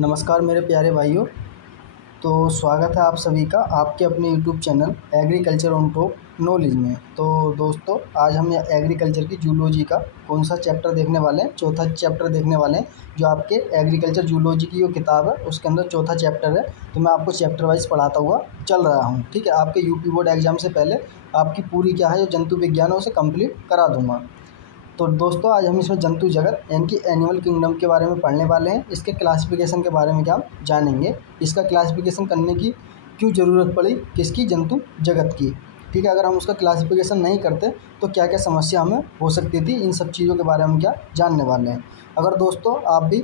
नमस्कार मेरे प्यारे भाइयों। तो स्वागत है आप सभी का आपके अपने YouTube channel agriculture on top knowledge में। तो दोस्तों, आज हम एग्रीकल्चर की जूलॉजी का कौन सा चैप्टर देखने वाले हैं? चौथा चैप्टर देखने वाले हैं, जो आपके एग्रीकल्चर जूलॉजी की जो किताब है उसके अंदर चौथा चैप्टर है। तो मैं आपको चैप्टर वाइज पढ़ाता हुआ चल रहा हूँ, ठीक है। आपके यूपी बोर्ड एग्जाम से पहले आपकी पूरी क्या है जो जंतु विज्ञान है उसे कंप्लीट करा दूँगा। तो दोस्तों, आज हम इसमें जंतु जगत यानी कि एनिमल किंगडम के बारे में पढ़ने वाले हैं। इसके क्लासिफिकेशन के बारे में क्या हम जानेंगे, इसका क्लासिफिकेशन करने की क्यों ज़रूरत पड़ी, किसकी? जंतु जगत की, ठीक है। अगर हम उसका क्लासिफिकेशन नहीं करते तो क्या क्या समस्या हमें हो सकती थी, इन सब चीज़ों के बारे में क्या जानने वाले हैं। अगर दोस्तों आप भी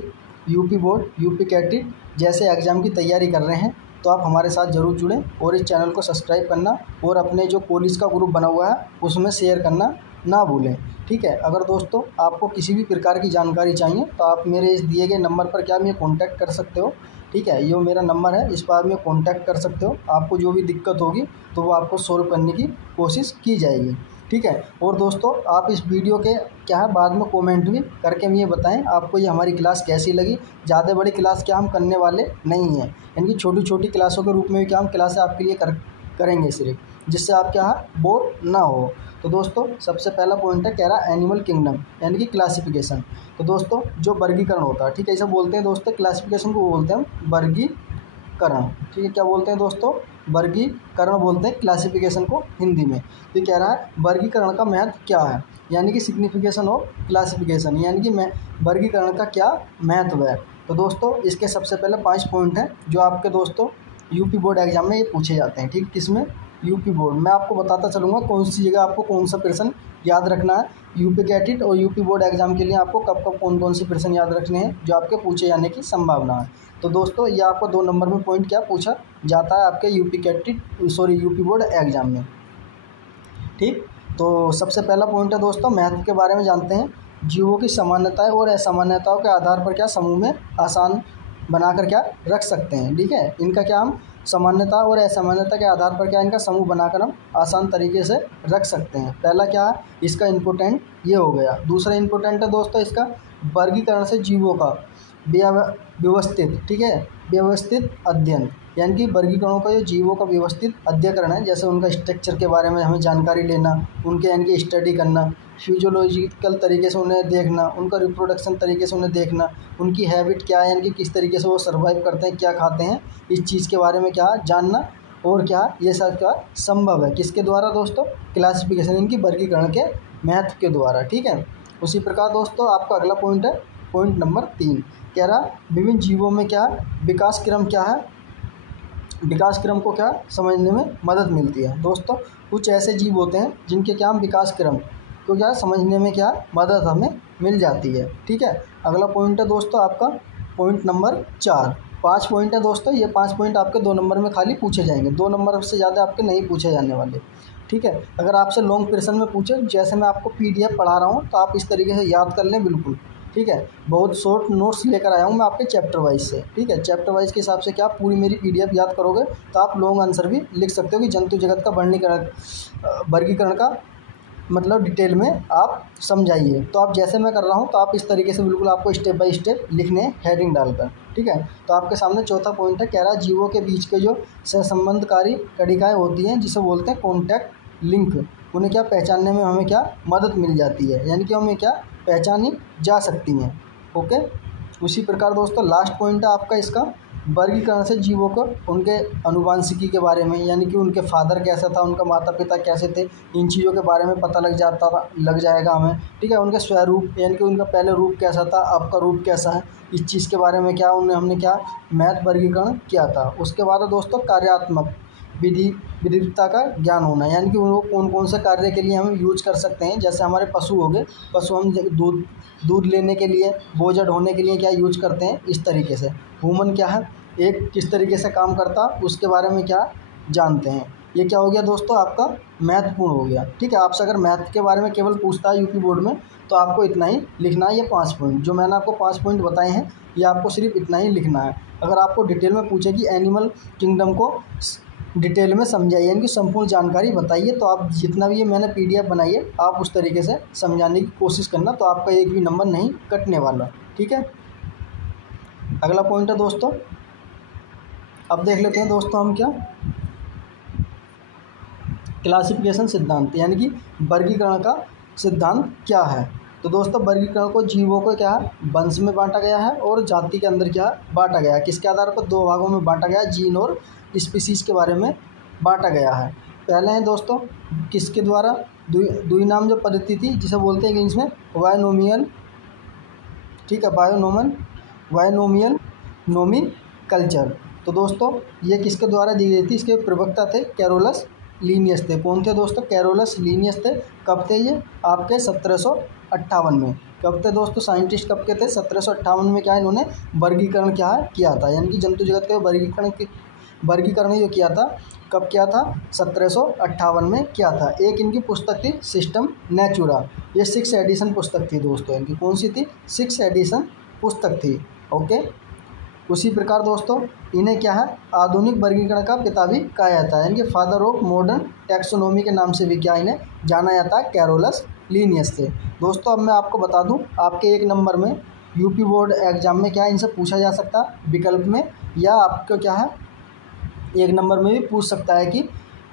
यूपी बोर्ड, यूपी कैटेट जैसे एग्ज़ाम की तैयारी कर रहे हैं तो आप हमारे साथ ज़रूर जुड़ें और इस चैनल को सब्सक्राइब करना और अपने जो पुलिस का ग्रुप बना हुआ है उसमें शेयर करना ना भूलें, ठीक है। अगर दोस्तों आपको किसी भी प्रकार की जानकारी चाहिए तो आप मेरे इस दिए गए नंबर पर क्या मुझे कांटेक्ट कर सकते हो, ठीक है। ये मेरा नंबर है, इस पर आप मुझे कांटेक्ट कर सकते हो। आपको जो भी दिक्कत होगी तो वो आपको सोल्व करने की कोशिश की जाएगी, ठीक है। और दोस्तों, आप इस वीडियो के क्या है बाद में कमेंट भी करके मुझे बताएं आपको ये हमारी क्लास कैसी लगी। ज़्यादा बड़ी क्लास क्या हम करने वाले नहीं हैं, यानी कि छोटी छोटी क्लासों के रूप में भी क्या हम क्लासें आपके लिए करेंगे सिर्फ, जिससे आप क्या है बोर ना हो। तो दोस्तों, सबसे पहला पॉइंट है कह रहा एनिमल किंगडम यानी कि क्लासिफिकेशन। तो दोस्तों, जो वर्गीकरण होता है, ठीक है, ऐसा बोलते हैं दोस्तों, क्लासिफिकेशन को बोलते हैं हम वर्गीकरण, ठीक है। क्या बोलते हैं दोस्तों? वर्गीकरण बोलते हैं क्लासिफिकेशन को हिंदी में। तो कह रहा है वर्गीकरण का महत्व क्या है, यानी कि सिग्निफिकेशन ऑफ क्लासिफिकेशन, यानी कि वर्गीकरण का क्या महत्व है। तो दोस्तों, इसके सबसे पहले 5 पॉइंट हैं जो आपके दोस्तों यूपी बोर्ड एग्जाम में ये पूछे जाते हैं, ठीक। किसमें? UP board. मैं आपको बताता चलूँगा कौन सी जगह आपको कौन सा प्रश्न याद रखना है। यूपी कैटेट और यूपी बोर्ड एग्जाम के लिए आपको कब कब कौन कौन से प्रश्न याद रखने हैं जो आपके पूछे जाने की संभावना है। तो दोस्तों, ये आपको 2 नंबर में पॉइंट क्या पूछा जाता है आपके यूपी बोर्ड एग्जाम में, ठीक। तो सबसे पहला पॉइंट है दोस्तों, महत्व के बारे में जानते हैं। जीवों की सामान्यताएं और असामान्यताओं के आधार पर क्या समूह में आसान बनाकर क्या रख सकते हैं, ठीक है। इनका क्या हम सामान्यता और असामान्यता के आधार पर क्या इनका समूह बनाकर हम आसान तरीके से रख सकते हैं। पहला क्या है इसका इम्पोर्टेंट ये हो गया। दूसरा इम्पोर्टेंट है दोस्तों इसका वर्गीकरण से जीवों का व्यवस्थित, ठीक है, व्यवस्थित अध्ययन, यानी कि वर्गीकरणों का जो जीवों का व्यवस्थित अध्ययन है, जैसे उनका स्ट्रक्चर के बारे में हमें जानकारी लेना, उनके यानी कि स्टडी करना, फिजियोलॉजिकल तरीके से उन्हें देखना, उनका रिप्रोडक्शन तरीके से उन्हें देखना, उनकी हैबिट क्या है, यानी कि किस तरीके से वो सर्वाइव करते हैं, क्या खाते हैं, इस चीज़ के बारे में क्या जानना। और क्या ये सब क्या संभव है किसके द्वारा दोस्तों? क्लासिफिकेशन, इनकी वर्गीकरण के महत्व के द्वारा, ठीक है। उसी प्रकार दोस्तों आपका अगला पॉइंट है पॉइंट नंबर 3, कह रहा विभिन्न जीवों में क्या विकास क्रम क्या है, विकास क्रम को क्या समझने में मदद मिलती है। दोस्तों, कुछ ऐसे जीव होते हैं जिनके क्या हम विकास क्रम को क्या समझने में क्या मदद हमें मिल जाती है, ठीक है। अगला पॉइंट है दोस्तों आपका पॉइंट नंबर 4। 5 पॉइंट है दोस्तों, ये 5 पॉइंट आपके 2 नंबर में खाली पूछे जाएंगे, 2 नंबर से ज़्यादा आपके नहीं पूछे जाने वाले, ठीक है। अगर आपसे लॉन्ग प्रश्न में पूछे, जैसे मैं आपको PDF पढ़ा रहा हूँ तो आप इस तरीके से याद कर लें बिल्कुल, ठीक है। बहुत शॉर्ट नोट्स लेकर आया हूँ मैं आपके चैप्टर वाइज से, ठीक है। चैप्टर वाइज के हिसाब से क्या पूरी मेरी PDF याद करोगे तो आप लॉन्ग आंसर भी लिख सकते हो कि जंतु जगत का वर्गीकरण का मतलब डिटेल में आप समझाइए। तो आप जैसे मैं कर रहा हूँ तो आप इस तरीके से बिल्कुल आपको स्टेप बाय स्टेप लिखने हेडिंग डालकर, ठीक है। तो आपके सामने चौथा पॉइंट है, कह रहा जीवों के बीच के जो सहसंबंधकारी कड़िकाएँ होती हैं जिसे बोलते हैं कॉन्टैक्ट लिंक, उन्हें क्या पहचानने में हमें क्या मदद मिल जाती है, यानी कि हमें क्या पहचानी जा सकती हैं, ओके। उसी प्रकार दोस्तों लास्ट पॉइंट है आपका इसका वर्गीकरण से जीवों को उनके अनुवांशिकी के बारे में, यानी कि उनके फादर कैसा था, उनका माता पिता कैसे थे, इन चीज़ों के बारे में पता लग जाएगा हमें, ठीक है। उनके स्वरूप यानी कि उनका पहले रूप कैसा था, अब का रूप कैसा है, इस चीज़ के बारे में क्या हमने क्या मैथ वर्गीकरण किया था। उसके बाद दोस्तों कार्यात्मक विधिवता का ज्ञान होना, यानी कि वो कौन कौन से कार्य के लिए हम यूज कर सकते हैं। जैसे हमारे पशु हो गए, पशु हम दूध लेने के लिए, बोझा ढोने के लिए क्या यूज करते हैं, इस तरीके से। ह्यूमन क्या है, एक किस तरीके से काम करता उसके बारे में क्या जानते हैं। ये क्या हो गया दोस्तों आपका महत्वपूर्ण हो गया, ठीक है। आपसे अगर मैथ के बारे में केवल पूछता है यूपी बोर्ड में तो आपको इतना ही लिखना है, ये 5 पॉइंट जो मैंने आपको 5 पॉइंट बताए हैं, ये आपको सिर्फ इतना ही लिखना है। अगर आपको डिटेल में पूछे कि एनिमल किंगडम को डिटेल में समझाइए, इनकी संपूर्ण जानकारी बताइए, तो आप जितना भी ये मैंने PDF बनाई है आप उस तरीके से समझाने की कोशिश करना, तो आपका एक भी नंबर नहीं कटने वाला, ठीक है। अगला पॉइंट है दोस्तों, अब देख लेते हैं दोस्तों हम क्या, क्लासिफिकेशन सिद्धांत यानी कि वर्गीकरण का सिद्धांत क्या है। तो दोस्तों वर्गीकरण को जीवों को क्या है, वंश में बांटा गया है और जाति के अंदर क्या बांटा गया है, किसके आधार पर, दो भागों में बांटा गया है, जीन और स्पीसीज के बारे में बांटा गया है। पहले है दोस्तों किसके द्वारा, दुई नाम जो पद्धति थी जिसे बोलते हैं इंग्लिश में बायोनोमियल, ठीक है, बायोनोमियल नोमेनक्लेचर। तो दोस्तों ये किसके द्वारा दी गई थी, इसके प्रवक्ता थे कैरोलस लीनियस थे। कौन थे दोस्तों, कैरोलस लीनियस थे। कब थे ये, आपके 1758 में। कब थे दोस्तों, साइंटिस्ट कब के थे, 1758 में क्या इन्होंने वर्गीकरण क्या है किया था, यानी कि जंतु जगत के वर्गीकरण जो किया था, कब किया था, 1758 में किया था। एक इनकी पुस्तक थी सिस्टम नेचुरा, ये 6 एडिशन पुस्तक थी दोस्तों, इनकी कौन सी थी, 6 एडिशन पुस्तक थी। ओके, उसी प्रकार दोस्तों इन्हें क्या है, आधुनिक वर्गीकरण का पिता भी कहा जाता है, यानी कि फादर ऑफ मॉडर्न टैक्सोनॉमी के नाम से भी क्या इन्हें जाना जाता है, कैरोलस लीनियस थे। दोस्तों अब मैं आपको बता दूं, आपके 1 नंबर में यूपी बोर्ड एग्जाम में क्या है, इनसे पूछा जा सकता है विकल्प में, या आपको क्या है 1 नंबर में भी पूछ सकता है कि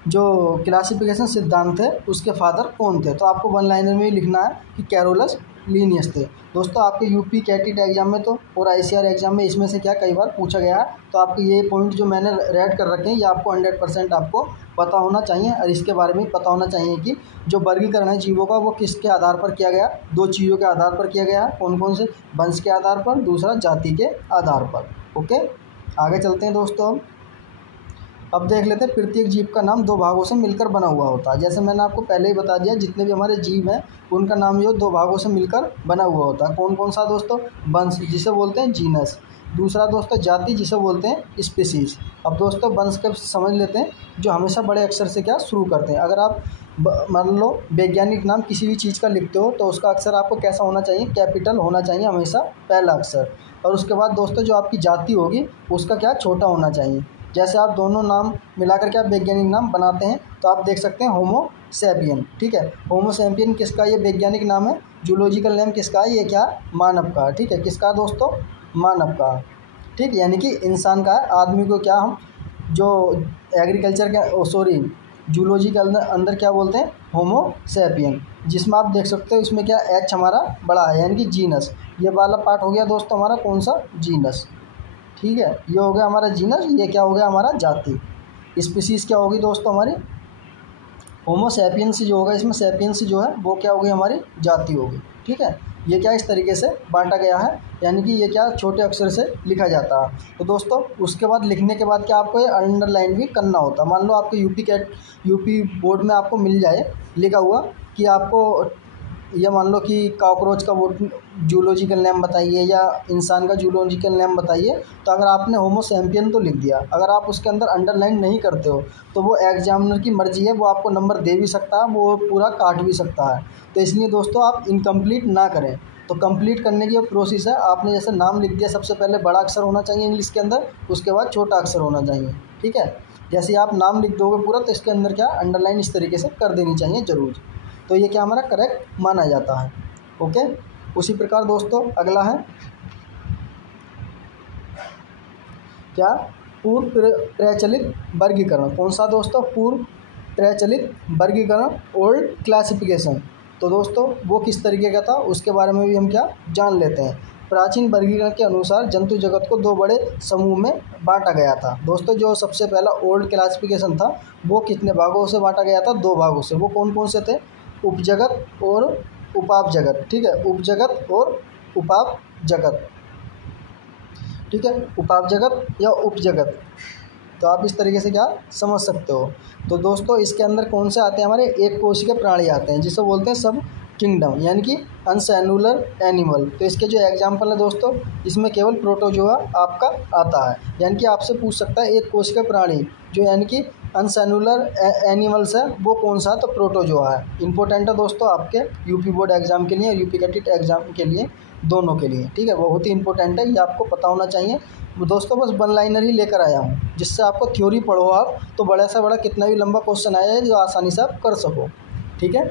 जो क्लासिफिकेशन सिद्धांत है उसके फादर कौन थे। तो आपको 1 लाइनर में ही लिखना है कि कैरोलस लीनियस थे। दोस्तों आपके यूपी कैटेट एग्जाम में तो और आईसीआर एग्जाम में इसमें से क्या कई बार पूछा गया है। तो आपके ये पॉइंट जो मैंने रेड कर रखे हैं ये आपको 100% आपको पता होना चाहिए, और इसके बारे में पता होना चाहिए कि जो वर्गीकरण है जीवों का वो किसके आधार पर किया गया, 2 चीज़ों के आधार पर किया गया है। कौन कौन से, वंश के आधार पर, दूसरा जाति के आधार पर। ओके, आगे चलते हैं दोस्तों। अब देख लेते हैं प्रत्येक जीव का नाम 2 भागों से मिलकर बना हुआ होता है। जैसे मैंने आपको पहले ही बता दिया, जितने भी हमारे जीव हैं उनका नाम जो 2 भागों से मिलकर बना हुआ होता है। कौन कौन सा दोस्तों, वंश जिसे बोलते हैं जीनस, दूसरा दोस्तों जाति जिसे बोलते हैं स्पीसीज। अब दोस्तों वंश के समझ लेते हैं, जो हमेशा बड़े अक्षर से क्या शुरू करते हैं। अगर आप मान लो वैज्ञानिक नाम किसी भी चीज़ का लिखते हो तो उसका अक्षर आपको कैसा होना चाहिए, कैपिटल होना चाहिए हमेशा, पहला अक्षर। और उसके बाद दोस्तों जो आपकी जाति होगी उसका क्या छोटा होना चाहिए। जैसे आप दोनों नाम मिलाकर के आप वैज्ञानिक नाम बनाते हैं तो आप देख सकते हैं होमो सैपियन, ठीक है, होमो सैपियन किसका ये वैज्ञानिक नाम है, जूलॉजिकल नेम किसका है, ये क्या मानव का, ठीक है, किसका दोस्तों, मानव का, ठीक, यानी कि इंसान का है। आदमी को क्या हम जो एग्रीकल्चर के जूलॉजी के अंदर क्या बोलते हैं, होमो सैपियन, जिसमें आप देख सकते हो इसमें क्या एच हमारा बड़ा है यानी कि जीनस। ये वाला पार्ट हो गया दोस्तों हमारा कौन सा, जीनस, ठीक है, ये हो गया हमारा जीनस, ये क्या हो गया हमारा जाति। स्पीसीज क्या होगी दोस्तों हमारी, होमो सैपियंस जो होगा इसमें सैपियंस जो है वो क्या होगी हमारी जाति होगी, ठीक है। ये क्या इस तरीके से बांटा गया है, यानी कि ये क्या छोटे अक्षर से लिखा जाता है। तो दोस्तों उसके बाद लिखने के बाद क्या आपको ये अंडरलाइन भी करना होता है। मान लो आपको यूपी बोर्ड में आपको मिल जाए लिखा हुआ कि आपको ये मान लो कि कॉकरोच का वो जूलॉजिकल नेम बताइए या इंसान का जूलॉजिकल नेम बताइए, तो अगर आपने होमो सैपियन तो लिख दिया, अगर आप उसके अंदर अंडरलाइन नहीं करते हो तो वो एग्जामिनर की मर्जी है, वो आपको नंबर दे भी सकता है, वो पूरा काट भी सकता है। तो इसलिए दोस्तों आप इनकम्प्लीट ना करें। तो कंप्लीट करने की प्रोसेस है, आपने जैसे नाम लिख दिया, सबसे पहले बड़ा अक्षर होना चाहिए इंग्लिश के अंदर, उसके बाद छोटा अक्षर होना चाहिए, ठीक है। जैसे आप नाम लिख दोगे पूरा तो इसके अंदर क्या अंडरलाइन इस तरीके से कर देनी चाहिए ज़रूर, तो ये क्या हमारा करेक्ट माना जाता है। ओके, उसी प्रकार दोस्तों अगला है क्या, पूर्व प्रचलित वर्गीकरण। कौन सा दोस्तों, पूर्व प्रचलित वर्गीकरण, ओल्ड क्लासिफिकेशन। तो दोस्तों वो किस तरीके का था उसके बारे में भी हम क्या जान लेते हैं। प्राचीन वर्गीकरण के अनुसार जंतु जगत को 2 बड़े समूह में बांटा गया था। दोस्तों जो सबसे पहला ओल्ड क्लासिफिकेशन था वो कितने भागों से बांटा गया था, 2 भागों से। वो कौन कौन से थे, उपजगत और उपाप जगत, ठीक है, उपजगत और उपाप जगत, ठीक है, उपाप जगत या उपजगत। तो आप इस तरीके से क्या समझ सकते हो। तो दोस्तों इसके अंदर कौन से आते हैं हमारे, एक कोशिकीय प्राणी आते हैं जिसे बोलते हैं सब किंगडम, यानी कि अनसेलुलर एनिमल। तो इसके जो एग्जाम्पल है दोस्तों, इसमें केवल प्रोटोजोआ आपका आता है, यानी कि आपसे पूछ सकता है एक कोशिकीय प्राणी जो यानी कि अनसेलुलर एनिमल्स है वो कौन सा है, तो प्रोटोजोआ है। इंपॉर्टेंट है दोस्तों आपके यूपी बोर्ड एग्जाम के लिए, यूपी कैटेट एग्जाम के लिए, दोनों के लिए, ठीक है, बहुत ही इंपॉर्टेंट है, ये आपको पता होना चाहिए। दोस्तों बस 1 लाइनर ही लेकर आया हूँ जिससे आपको थ्योरी पढ़ो आप तो बड़ा से बड़ा कितना भी लंबा क्वेश्चन आया है जो आसानी से आप कर सको, ठीक है।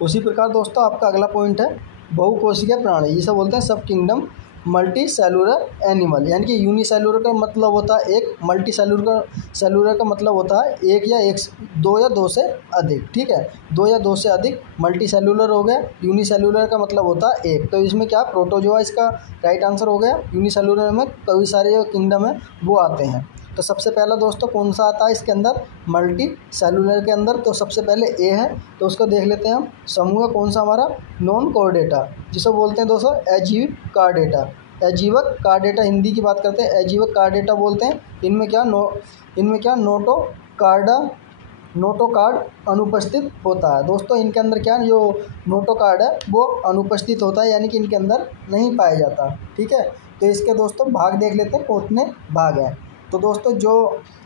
उसी प्रकार दोस्तों आपका अगला पॉइंट है बहुकोशिकीय प्राणी, जिसे बोलते हैं सब किंगडम मल्टी सेलुलर एनिमल, यानी कि यूनिसेलुलर का मतलब होता है एक, मल्टी सेलुलर का मतलब होता है एक या एक, दो या दो से अधिक। ठीक है, दो या दो से अधिक मल्टी सेलुलर हो गया। यूनिसेलुलर का मतलब होता है एक, तो इसमें क्या प्रोटोजोआ इसका राइट आंसर हो गया। यूनिसेलुलर में कई सारे जो किंगडम है वो आते हैं। तो सबसे पहला दोस्तों कौन सा आता है इसके अंदर, मल्टी सेलुलर के अंदर, तो सबसे पहले ए है, तो उसको देख लेते हैं हम। समूह कौन सा हमारा, नॉन कॉर्डेटा, जिसे बोलते हैं दोस्तों अजीविक कार्डेटा। अजीवक कार्डेटा, हिंदी की बात करते हैं, अजीवक कार्डेटा बोलते हैं। इनमें क्या नोटोकार्ड अनुपस्थित होता है दोस्तों। इनके अंदर क्या जो नोटोकार्ड है वो अनुपस्थित होता है, यानी कि इनके अंदर नहीं पाया जाता। ठीक है, तो इसके दोस्तों भाग देख लेते हैं कितने भाग हैं। तो दोस्तों जो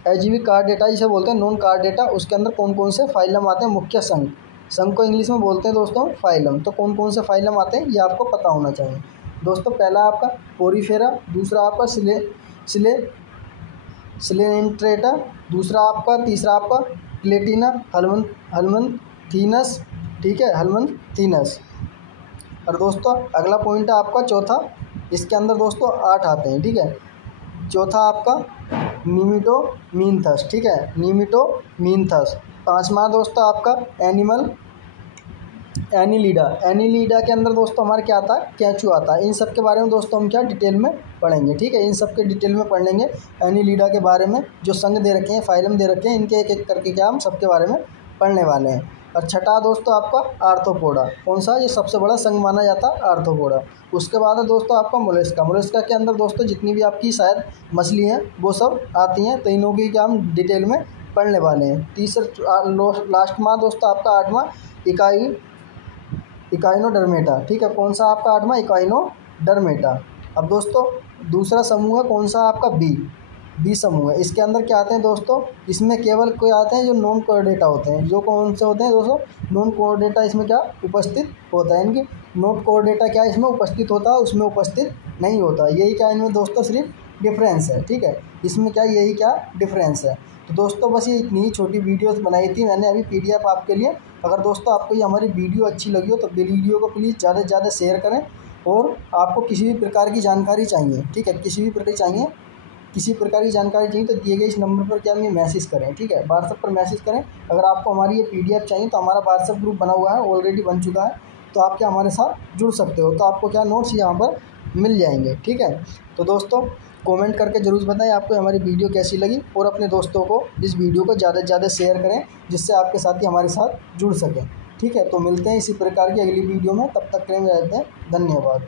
अजीविक कार्डेटा जिसे बोलते हैं नॉन कार्डेटा, उसके अंदर कौन कौन से फाइलम आते हैं, मुख्य संघ को इंग्लिश में बोलते हैं दोस्तों फाइलम। तो कौन कौन से फाइलम आते हैं ये आपको पता होना चाहिए दोस्तों। पहला आपका पोरीफेरा, दूसरा आपका सिलेंट्रेटा, तीसरा आपका प्लेटिना, हलमनथीनस। ठीक है, हलमनथीनस। और दोस्तों अगला पॉइंट है आपका चौथा, इसके अंदर दोस्तों 8 आते हैं। ठीक है, चौथा आपका नीमिटोमीन्थस। ठीक है, नीमिटोमीन्थस। पांचवा दोस्तों आपका एनीलिडा के अंदर दोस्तों हमारे क्या आता है, कैंचू आता है। इन सब के बारे में दोस्तों हम क्या डिटेल में पढ़ेंगे। ठीक है, इन सब के डिटेल में पढ़ लेंगे एनीलिडा के बारे में। जो संघ दे रखे हैं, फाइलम दे रखे हैं, इनके एक एक करके क्या हम सबके बारे में पढ़ने वाले हैं। और छठा दोस्तों आपका आर्थ्रोपोडा, कौन सा, ये सबसे बड़ा संघ माना जाता है आर्थ्रोपोडा। उसके बाद है दोस्तों आपका मोलस्का के अंदर दोस्तों जितनी भी आपकी शायद मछली हैं वो सब आती हैं, तो इनों की क्या हम डिटेल में पढ़ने वाले हैं। लास्ट में दोस्तों आपका 8वां इकाइनोडर्मेटा। ठीक है, कौन सा आपका 8वां इकाइनोडर्मेटा। अब दोस्तों दूसरा समूह है कौन सा आपका बी समूह है। इसके अंदर क्या आते हैं दोस्तों, इसमें केवल कोई आते हैं जो नॉन कोऑर्डिनेटा होते हैं। जो कौन से होते हैं दोस्तों, नॉन कोऑर्डिनेटा इसमें क्या उपस्थित होता है, इनकी नॉन कोऑर्डिनेटा क्या इसमें उपस्थित होता है, उसमें उपस्थित नहीं होता। यही क्या इनमें दोस्तों सिर्फ डिफरेंस है। ठीक है, इसमें क्या यही क्या डिफरेंस है। तो दोस्तों बस ये इतनी ही छोटी वीडियोस बनाई थी मैंने अभी PDF आपके लिए। अगर दोस्तों आपको ये हमारी वीडियो अच्छी लगी हो तो वीडियो को प्लीज़ ज़्यादा से ज़्यादा शेयर करें। और आपको किसी भी प्रकार की जानकारी चाहिए, ठीक है, किसी भी प्रकार की जानकारी चाहिए तो दिए गए इस नंबर पर क्या हमें मैसेज करें। ठीक है, व्हाट्सएप पर मैसेज करें। अगर आपको हमारी ये PDF चाहिए तो हमारा व्हाट्सएप ग्रुप बना हुआ है, ऑलरेडी बन चुका है, तो आप क्या हमारे साथ जुड़ सकते हो। तो आपको क्या नोट्स यहाँ पर मिल जाएंगे। ठीक है, तो दोस्तों कमेंट करके ज़रूर बताएं आपको हमारी वीडियो कैसी लगी, और अपने दोस्तों को इस वीडियो को ज़्यादा से ज़्यादा शेयर करें जिससे आपके साथी हमारे साथ जुड़ सकें। ठीक है, तो मिलते हैं इसी प्रकार की अगली वीडियो में, तब तक के लिए रहते हैं, धन्यवाद।